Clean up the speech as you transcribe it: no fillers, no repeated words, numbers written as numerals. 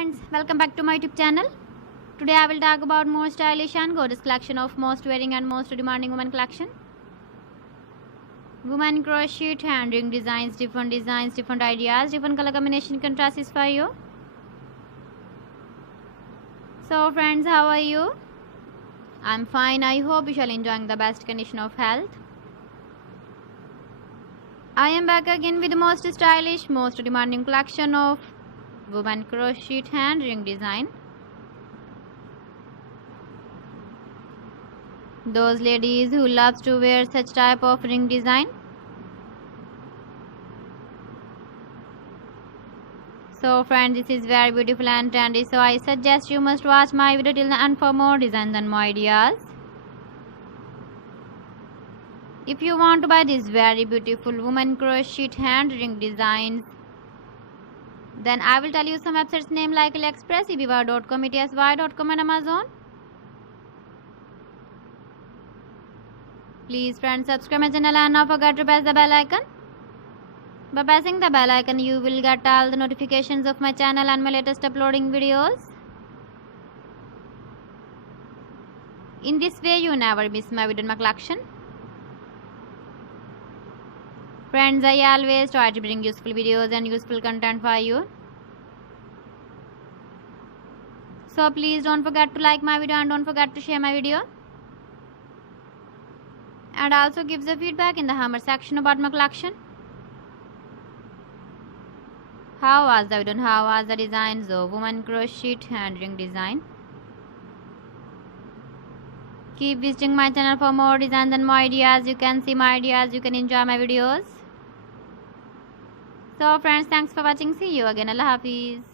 friends, welcome back to my YouTube channel. Today I will talk about more stylish and gorgeous collection of most wearing and most demanding women collection. Women crochet hand ring designs, different ideas, different color combination contrasts for you. So friends, how are you? I'm fine. I hope you shall enjoying the best condition of health. I am back again with the most stylish, most demanding collection of women crochet hand ring design. Those ladies who loves to wear such type of ring design. So friends, this is very beautiful and trendy, so I suggest you must watch my video till the end for more designs and more ideas. If you want to buy these very beautiful women crochet hand ring designs, then I will tell you some websites name like AliExpress, eBay.com, ETSY.com and Amazon. Please friends, subscribe my channel and not forget to press the bell icon. By pressing the bell icon, you will get all the notifications of my channel and my latest uploading videos. In this way, you never miss my video in my collection. Friends, I always try to bring useful videos and useful content for you. So please don't forget to like my video and don't forget to share my video. And also give the feedback in the comment section about my collection. How was the video and how was the designs of women crochet hand ring design? Keep visiting my channel for more designs and more ideas. You can see my ideas, you can enjoy my videos. So friends, thanks for watching. See you again. Allah Hafiz.